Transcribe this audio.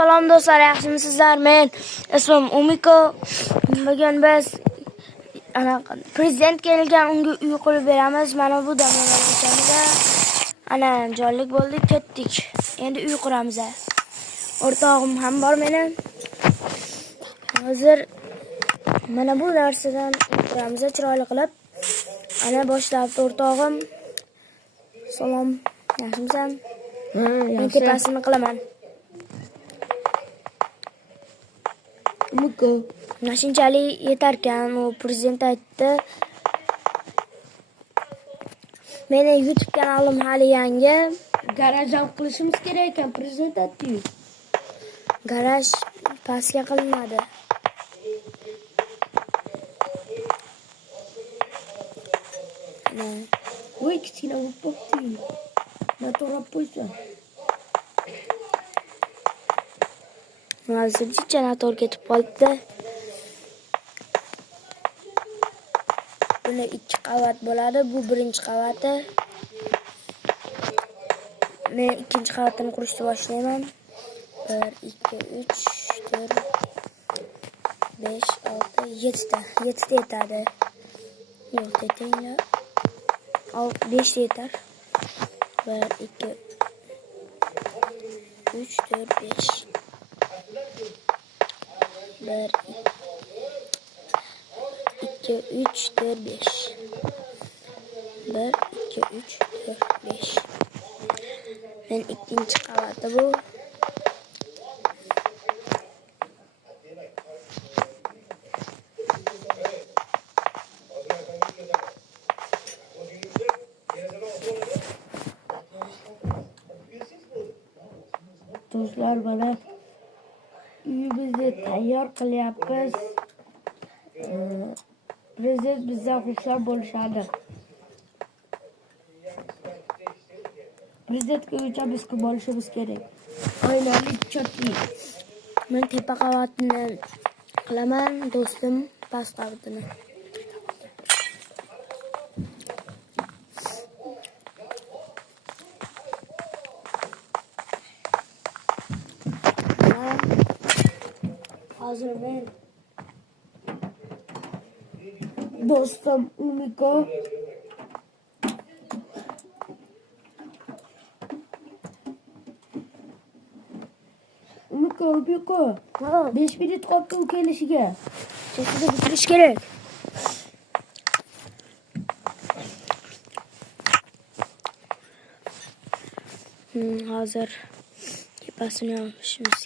Salom do'stlar, yaxshimisizlar? Men ismim Umiko. Bugun biz prezident kelgan, unga uy qurib beramiz. Mana bu damlarga ana jonlik bo'ldik, ketdik. Endi uy quramiz. O'rtog'im ham bor meni. Hozir mana bu narsadan quramiz, chiroyli qilib. Ana boshlabdi o'rtog'im. Salom, yaxshimisan? Men tepasini qilaman. Umiko. Shunchalik yetarkan, u prezident aytdi. Meni YouTube kanalim hali yangi. Garaj ham qilishimiz kerak ekan, prezident aytdi. Garaj pastga qilinadi. Voy, kichkina bo'lib qopti. Motorab qo'ysa. Hozir janator ketib qoldi. Buni 2 qavat bo'ladi. Bu birinchi qavati. Men ikkinchi qavatini qurishni boshlayman. 1 2 3 4 5 6 7 ta. 7 ta yetadi. Yo'q, yetinglar. 5 ta yetar. 1 2 3 4 5 1 2 3 4 5 1 2 3 4 5 Men ikkinchi qavati bu. Do'stlar, mana uyimizni tayyor qilyapmiz. Prezident bizdan xursand bo'lishadi. Prezidentga o'cha biz kim bo'lishimiz kerak. Oynalik chotli. Men tepa qavatini qilaman, do'stim past qavatini. Hozir men Do'stim Umiko Umiko 5 minut qoldi u kelishiga. Chekida bitirish kerak. Hozir tepasini olishimiz